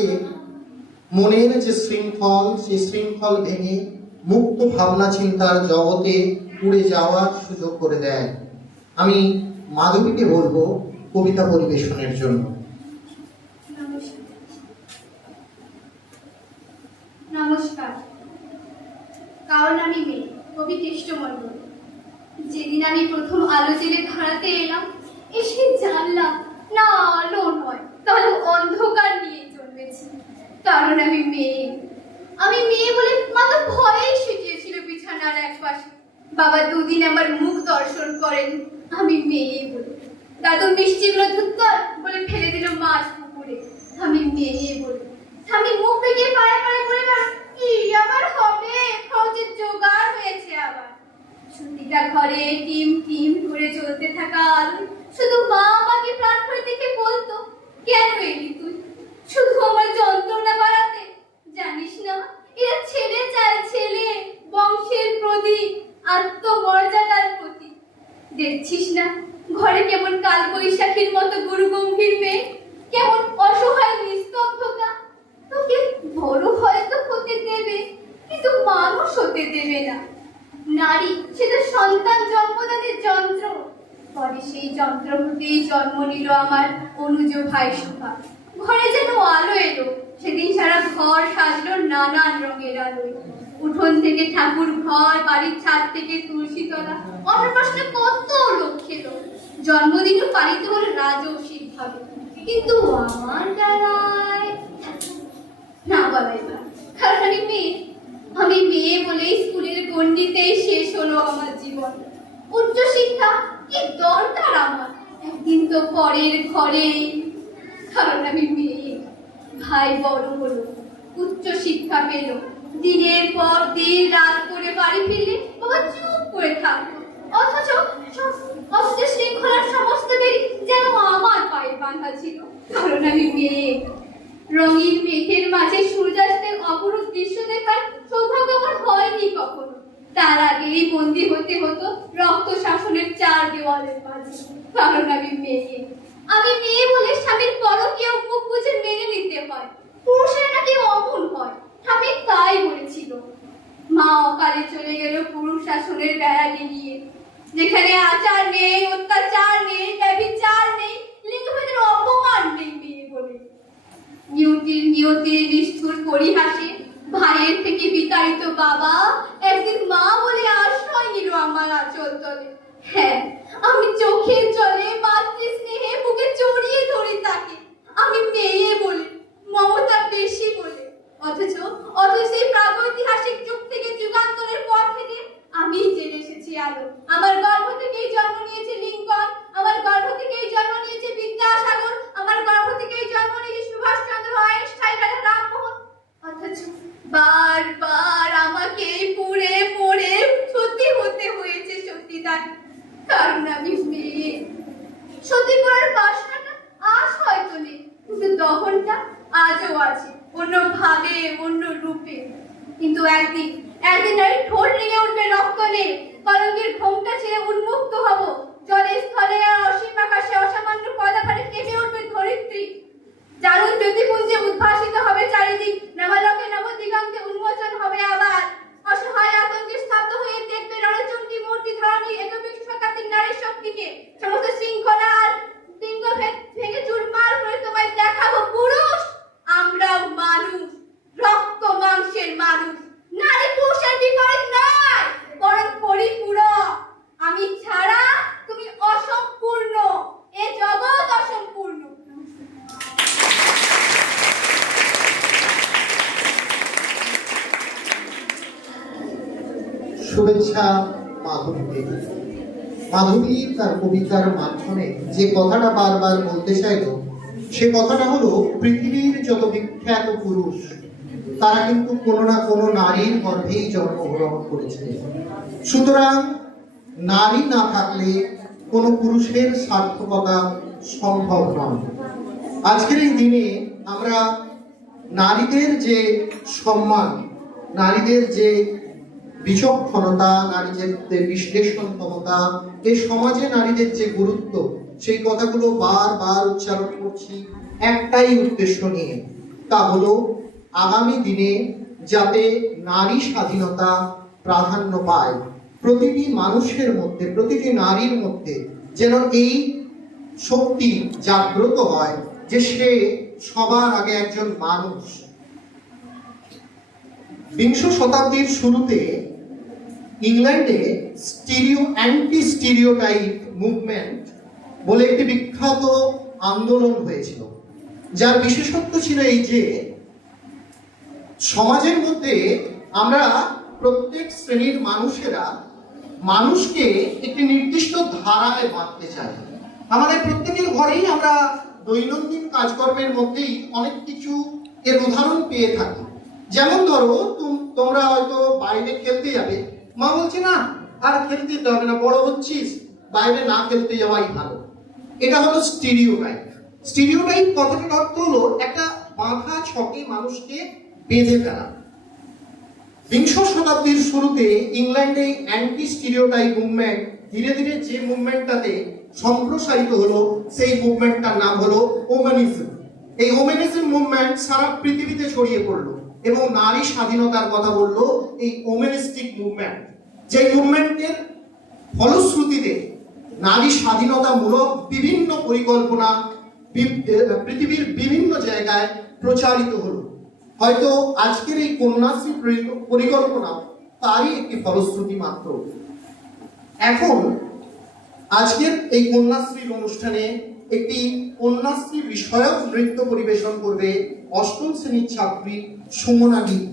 আমাদেরকে মনের যে শৃঙ্খল, সেই শৃঙ্খল ভেঙে মুক্ত ভাবনা চিন্তার জগতে উড়ে যাওয়ার সুযোগ করে দেয়। আমি মাধবীকে বলবো কবিতা পরিবেশনের জন্য। নমস্কার। কারণ আমি মেয়ে, কবি কৃষ্ণমন্ডল। যেদিন আমি প্রথম আলো জেলে ধারাতে এলাম, এসে জানলাম না আলো নয়, কালো অন্ধকার নিয়ে জন্মেছি। কারণ আমি মেয়ে। আমি মেয়ে বলে মা তো ভয়েই শুকিয়েছিল বিছানার এক পাশে। বাবা দুদিন আমার মুখ দর্শন করেন আমি মেয়ে বলে। দাদু মিষ্টিগুলো ধুত্তর বলে ফেলে দিল মাছ পুকুরে আমি মেয়ে বলে। আমি মুখ বেঁকিয়ে পায়ে পায়ে করে কি আবার হবে, খরচের জোগাড় হয়েছে আবার। ছুটিটা ঘরে টিম টিম করে চলতে থাকা আলো, শুধু মা আমাকে প্রাণ করে দেখে বলতো, কেন এলি তুই শুধু আমার যন্ত্রণা বাড়াতে? জানিস না এরা ছেলে চায়, ছেলে বংশের প্রদীপ, আত্মমর্যাদার প্রতীক। দেখছিস না ঘরে কেমন কাল বৈশাখীর মতো গুরু গম্ভীর মেয়ে, কেমন অসহায় নিস্তব্ধতা। তোকে বড় হয়তো হতে দেবে, কিন্তু মানুষ হতে দেবে না। নারী সেটা সন্তান জন্মদানের যন্ত্র। পরে সেই যন্ত্র হতেই জন্ম নিল আমার অনুজ ভাই সুভা। ঘরে যেন আলো এলো, সেদিন সারা ঘর সাজলো নানান রঙের আলোয়। উঠোন থেকে ঠাকুর ঘর, বাড়ির ছাদ থেকে তুলসী তলা, অন্নপ্রাশনে কত লোক খেলো। জন্মদিনও পালিত হলো রাজস্বিক ভাবে, কিন্তু আমার দ্বারায় না বলাই না। কারণ আমি মেয়ে। আমি মেয়ে বলেই স্কুলের গণ্ডিতেই শেষ হলো আমার জীবন। উচ্চ শিক্ষা কি দরকার আমার, একদিন তো পরের ঘরে। কারণ আমি মেয়ে। ভাই বড় হলো, উচ্চ শিক্ষা পেল, দিনের পর দিন রাত করে বাড়ি ফিরলে বাবা চুপ করে থাকলো। অথচ শৃঙ্খলার সমস্ত বেরি যেন আমার পায়ে বাঁধা ছিল। কারণ আমি মেয়ে। রঙিন মেঘের মাঝে সূর্যাস্তের অপরূপ দৃশ্য দেখার সৌভাগ্য আমার হয়নি কখনো। তার আগেই বন্দী হতে হতো রক্ত শাসনের চার দেওয়ালের মাঝে। কারণ আমি মেয়ে। আমি মেয়ে বলে স্বামীর পরকীয়া মুখ বুঝে মেনে নিতে হয়। পুরুষেরা নাকি অমন হয়, আমি তাই বলেছিল। মা অকালে চলে গেল পুরুষ শাসনের বেড়া নিয়ে, যেখানে আচার নেই, অত্যাচার নেই, ব্যভিচার নেই, লিঙ্গভেদের অপমান নেই মেয়ে বলে। নিয়তির নিষ্ঠুর পরিহাসে ভাইয়ের থেকে বিতাড়িত বাবা একদিন মা বলে আশ্রয় নিল আমার আঁচল তলে। হ্যাঁ, আমি চোখের জলে মাতৃ স্নেহে বুকে জড়িয়ে ধরি তাকে। আমি মেয়ে বলে, মমতা বেশি বলে। অথচ এই প্রাগৈতিহাসিক যুগ থেকে যুগান্তরের পর থেকে আমি জেনে এসেছি আলো। আমার গর্ভ থেকেই জন্ম নিয়েছে লিঙ্কন, আমার গর্ভ থেকেই জন্ম নিয়েছে বিদ্যাসাগর, আমার গর্ভ থেকেই জন্ম নিয়েছে সুভাষচন্দ্র, আইনস্টাইন, রামমোহন। অথচ বারবার আমাকে পুড়ে পড়ে সতী হতে হয়েছে সতীদান। কারণ আমি মেয়ে। সতী করার বাসনাটা আজ হয়তো নেই, কিন্তু দহনটা আজও আছে, অন্য ভাবে, অন্য রূপে। কিন্তু একদিন নারী ঠোঁট লেগে উঠবে রক্ত নেই, কলঙ্কের ঘোমটা ছেড়ে উন্মুক্ত হব। জলে স্থলে আর অসীম আকাশে অসামান্য পদাকারে কেঁপে উঠবে ধরিত্রী। দারুণ জ্যোতিপুঞ্জে উদ্ভাসিত হবে চারিদিক, নবলোকে নবদিগন্তে উন্মোচন হবে আবার। অসহায় আতঙ্কে স্তব্ধ হয়ে দেখবে রণচণ্ডী মূর্তি ধরণী একবিংশ শতাব্দীর নারী শক্তিকে। সমস্ত শৃঙ্খলা আর লিঙ্গভেদ ভেঙে চুরমার করে তোমায় দেখাবো পুরুষ আমরাও মানুষ, রক্ত মাংসের মানুষ। নারী পুরুষের বিপরীত নয়, বরং পরিপূরক। আমি ছাড়া তুমি অসম্পূর্ণ, এ জগৎ অসম্পূর্ণ। শুভেচ্ছা মাধবীকে। মাধবী তার কবিতার মাধ্যমে যে কথাটা বারবার বলতে চাইল, সে কথাটা হলো পৃথিবীর যত বিখ্যাত পুরুষ তারা কিন্তু কোনো না কোনো নারীর গর্ভেই জন্মগ্রহণ করেছে। সুতরাং নারী না থাকলে কোনো পুরুষের সার্থকতা সম্ভব নয়। আজকের এই দিনে আমরা নারীদের যে সম্মান, নারীদের যে বিচক্ষণতা, নারীদের বিশ্লেষণ ক্ষমতা, এই সমাজে নারীদের যে গুরুত্ব, সেই কথাগুলো বারবার উচ্চারণ করছি একটাই উদ্দেশ্য নিয়ে, তা হলো আগামী দিনে যাতে নারী স্বাধীনতা প্রাধান্য পায়, প্রতিটি মানুষের মধ্যে, প্রতিটি নারীর মধ্যে যেন এই শক্তি জাগ্রত হয় যে সে সবার আগে একজন মানুষ। বিংশ শতাব্দীর শুরুতে ইংল্যান্ডে অ্যান্টি স্টিরিওটাইপ মুভমেন্ট বলে একটি বিখ্যাত আন্দোলন হয়েছিল, যার বিশেষত্ব ছিল এই যে সমাজের মধ্যে আমরা প্রত্যেক শ্রেণীর মানুষেরা মানুষকে একটি নির্দিষ্ট ধারায় বাঁধতে চাই। আমাদের প্রত্যেকের ঘরেই আমরা দৈনন্দিন কাজকর্মের মধ্যেই অনেক কিছু এর উদাহরণ পেয়ে থাকি। যেমন ধরো তোমরা হয়তো বাইরে খেলতে যাবে, মা বলছে না আর খেলতে যেতে হবে না, বড় হচ্ছিস, বাইরে না খেলতে যাওয়াই ভালো। এটা হলো স্টিরিওটাইপ। স্টিরিওটাইপ কথাটার অর্থ হলো একটা বাঁধা ছকে মানুষকে বেঁধে ফেলা। বিংশ শতাব্দীর শুরুতে ইংল্যান্ডে অ্যান্টি স্টিরিওটাইপ মুভমেন্ট ধীরে ধীরে যে মুভমেন্টটাতে সম্প্রসারিত হলো সেই মুভমেন্টটার নাম হলো ওমেনিজম। এই ওমেনিজম মুভমেন্ট সারা পৃথিবীতে ছড়িয়ে পড়লো এবং নারী স্বাধীনতার কথা বললো এই ওমেনিস্টিক মুভমেন্ট। যে মুভমেন্টের ফলশ্রুতিতে নারী স্বাধীনতামূলক বিভিন্ন পরিকল্পনা পৃথিবীর বিভিন্ন জায়গায় প্রচারিত হলো। হয়তো আজকের এই কন্যাশ্রী পরিকল্পনা তারই একটি ফলশ্রুতি মাত্র। এখন আজকের এই কন্যাশ্রীর অনুষ্ঠানে একটি কন্যাশ্রী বিষয়ক নৃত্য পরিবেশন করবে অষ্টম শ্রেণীর ছাত্রী সুমনা গীত।